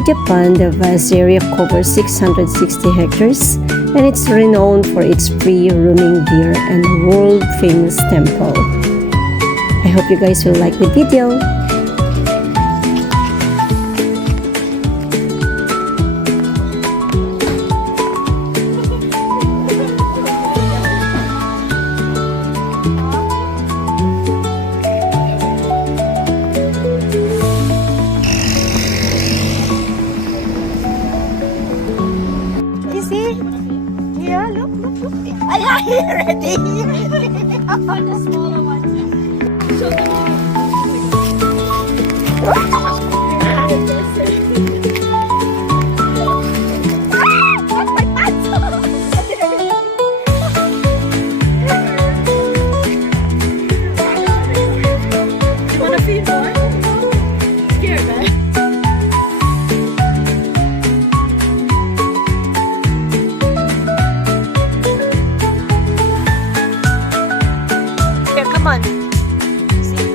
Park Japan, the vast area covers 660 hectares and it's renowned for its free roaming deer and world-famous temple. I hope you guys will like the video. Ready? On the smaller one. Show them. You wanna feed more? Scared, man. Come on. See?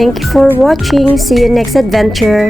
Thank you for watching. See you next adventure.